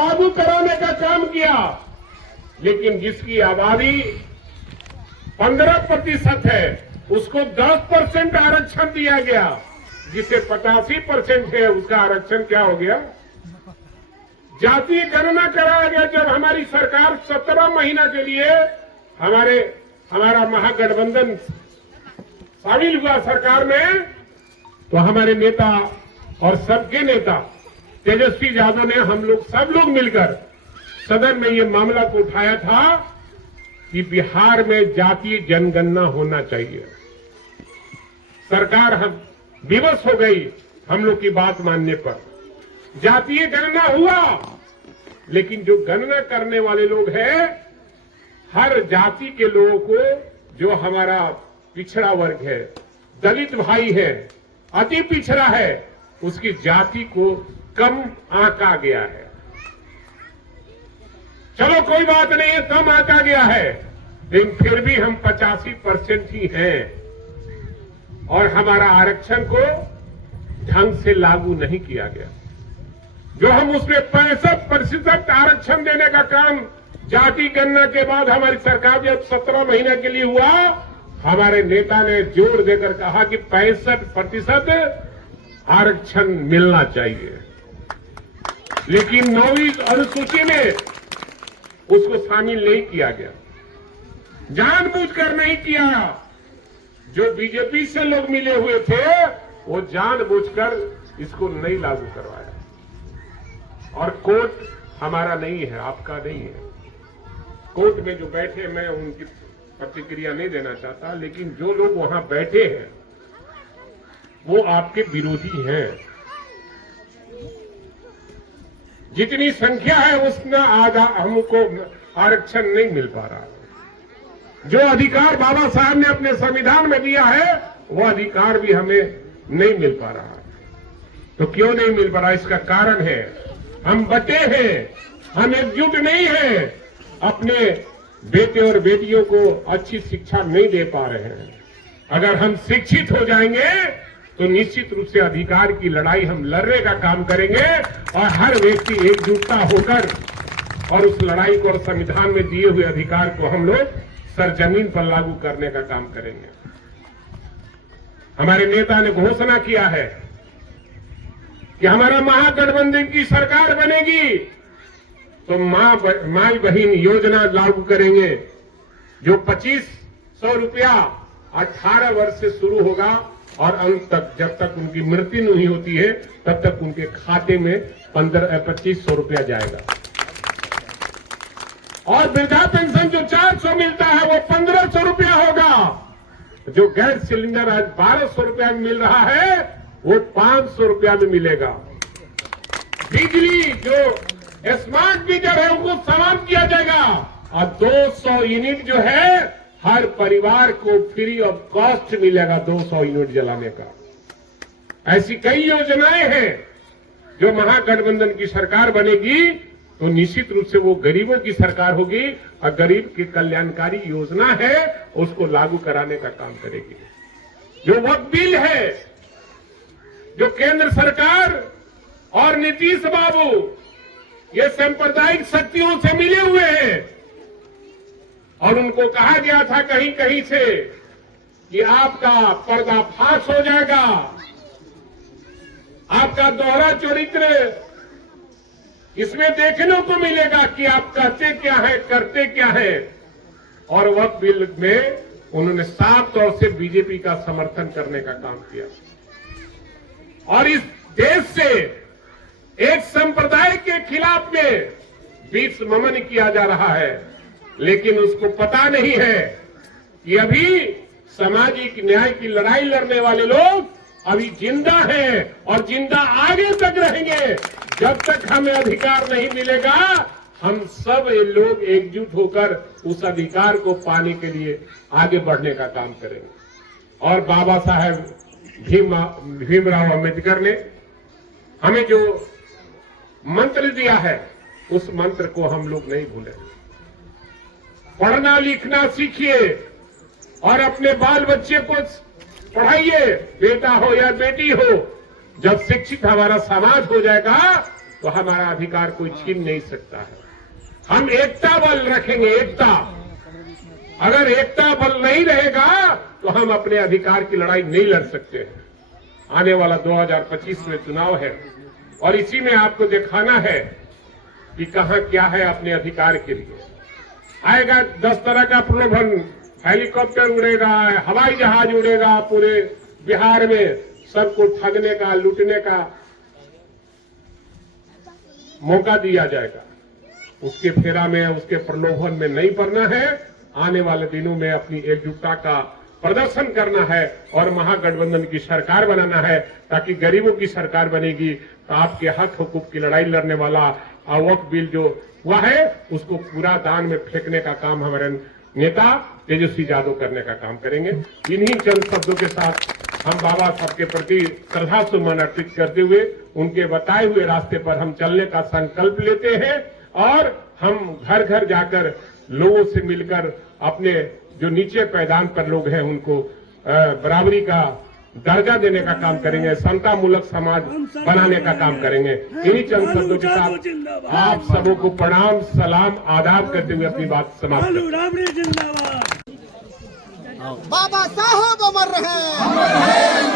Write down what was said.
लागू कराने का काम किया, लेकिन जिसकी आबादी 15% है उसको 10% आरक्षण दिया गया, जिसे 85% है उसका आरक्षण क्या हो गया? जातीय गणना कराया गया। जब हमारी सरकार 17 महीना के लिए हमारा महागठबंधन शामिल हुआ सरकार में, तो हमारे नेता और सबके नेता तेजस्वी यादव ने, हम लोग सब लोग मिलकर सदन में ये मामला को उठाया था कि बिहार में जातीय जनगणना होना चाहिए। सरकार हम विवश हो गई हम लोग की बात मानने पर। जातीय गणना हुआ, लेकिन जो गणना करने वाले लोग हैं, हर जाति के लोगों को, जो हमारा पिछड़ा वर्ग है, दलित भाई है, अति पिछड़ा है, उसकी जाति को कम आंका गया है। चलो कोई बात नहीं है, कम आंका गया है, लेकिन फिर भी हम 85% ही हैं और हमारा आरक्षण को ढंग से लागू नहीं किया गया। जो हम उसमें 65% आरक्षण देने का काम जाति गणना के बाद हमारी सरकार जब 17 महीने के लिए हुआ, हमारे नेता ने जोर देकर कहा कि 65% आरक्षण मिलना चाहिए, लेकिन 9वीं अनुसूची में उसको शामिल नहीं किया गया, जानबूझकर नहीं किया। जो बीजेपी से लोग मिले हुए थे वो जानबूझकर इसको नहीं लागू करवाया। और कोर्ट हमारा नहीं है, आपका नहीं है। कोर्ट में जो बैठे, मैं उनकी प्रतिक्रिया नहीं देना चाहता, लेकिन जो लोग वहां बैठे हैं वो आपके विरोधी हैं। जितनी संख्या है उसमें आधा हमको आरक्षण नहीं मिल पा रहा। जो अधिकार बाबा साहब ने अपने संविधान में दिया है वो अधिकार भी हमें नहीं मिल पा रहा। तो क्यों नहीं मिल पा रहा? इसका कारण है हम बटे हैं, हम एकजुट नहीं हैं, अपने बेटे और बेटियों को अच्छी शिक्षा नहीं दे पा रहे हैं। अगर हम शिक्षित हो जाएंगे तो निश्चित रूप से अधिकार की लड़ाई हम लड़ने का काम करेंगे और हर व्यक्ति एकजुटता होकर और उस लड़ाई को और संविधान में दिए हुए अधिकार को हम लोग सरजमीन पर लागू करने का काम करेंगे। हमारे नेता ने घोषणा किया है कि हमारा महागठबंधन की सरकार बनेगी तो माई बहन योजना लागू करेंगे, जो 2500 रुपया 18 वर्ष से शुरू होगा और अंत तक, जब तक उनकी मृत्यु नहीं होती है तब तक उनके खाते में 2500 रुपया जाएगा। और वृद्धा पेंशन जो 400 मिलता है वो 1500 रुपया होगा। जो गैस सिलेंडर आज 1200 रुपया में मिल रहा है वो 500 रुपया में मिलेगा। बिजली जो स्मार्ट मीटर है उनको समाप्त किया जाएगा और 200 यूनिट जो है हर परिवार को फ्री ऑफ कॉस्ट मिलेगा 200 यूनिट जलाने का। ऐसी कई योजनाएं हैं। जो महागठबंधन की सरकार बनेगी तो निश्चित रूप से वो गरीबों की सरकार होगी और गरीब की कल्याणकारी योजना है उसको लागू कराने का काम करेगी। जो वक्फ बिल है, जो केंद्र सरकार और नीतीश बाबू ये सांप्रदायिक शक्तियों से मिले हुए हैं और उनको कहा गया था कहीं कहीं से कि आपका पर्दाफाश हो जाएगा, आपका दोहरा चरित्र इसमें देखने को मिलेगा कि आप कहते क्या है, करते क्या है। और वक्फ बिल में उन्होंने साफ तौर से बीजेपी का समर्थन करने का काम किया और इस देश से एक संप्रदाय के खिलाफ में विष ममन किया जा रहा है, लेकिन उसको पता नहीं है कि अभी सामाजिक न्याय की लड़ाई लड़ने वाले लोग अभी जिंदा हैं और जिंदा आगे तक रहेंगे। जब तक हमें अधिकार नहीं मिलेगा हम सब लोग एकजुट होकर उस अधिकार को पाने के लिए आगे बढ़ने का काम करेंगे। और बाबा साहेब भीमराव अंबेडकर ने हमें जो मंत्र दिया है उस मंत्र को हम लोग नहीं भूलें। पढ़ना लिखना सीखिए और अपने बाल बच्चे को पढ़ाइए, बेटा हो या बेटी हो। जब शिक्षित हमारा समाज हो जाएगा तो हमारा अधिकार कोई छीन नहीं सकता है। हम एकता बल रखेंगे, एकता। अगर एकता बल नहीं रहेगा तो हम अपने अधिकार की लड़ाई नहीं लड़ सकते हैं। आने वाला 2025 में चुनाव है और इसी में आपको दिखाना है कि कहां क्या है अपने अधिकार के लिए। आएगा 10 तरह का प्रलोभन, हेलीकॉप्टर उड़ेगा, हवाई जहाज उड़ेगा, पूरे बिहार में सबको ठगने का, लूटने का मौका दिया जाएगा। उसके फेरा में, उसके प्रलोभन में नहीं पड़ना है। आने वाले दिनों में अपनी एकजुटता का प्रदर्शन करना है और महागठबंधन की सरकार बनाना है, ताकि गरीबों की सरकार बनेगी तो आपके हक हुकूक की लड़ाई लड़ने वाला वक्फ बिल जो हुआ है उसको पूरा दान में फेंकने का काम हमारे नेता तेजस्वी यादव करने का काम करेंगे। इन्हीं चंद शब्दों के साथ हम बाबा साहब के प्रति श्रद्धा सुमन अर्पित करते हुए उनके बताए हुए रास्ते पर हम चलने का संकल्प लेते हैं और हम घर घर जाकर लोगों से मिलकर अपने जो नीचे पैदान पर लोग हैं उनको बराबरी का दर्जा देने का काम करेंगे, समतामूलक समाज बनाने का काम करेंगे। इन्हीं चंद शब्दों के साथ आप सबों को प्रणाम, सलाम, आदाब करते हुए अपनी बात समाप्त करते हैं। बाबा साहब अमर रहे।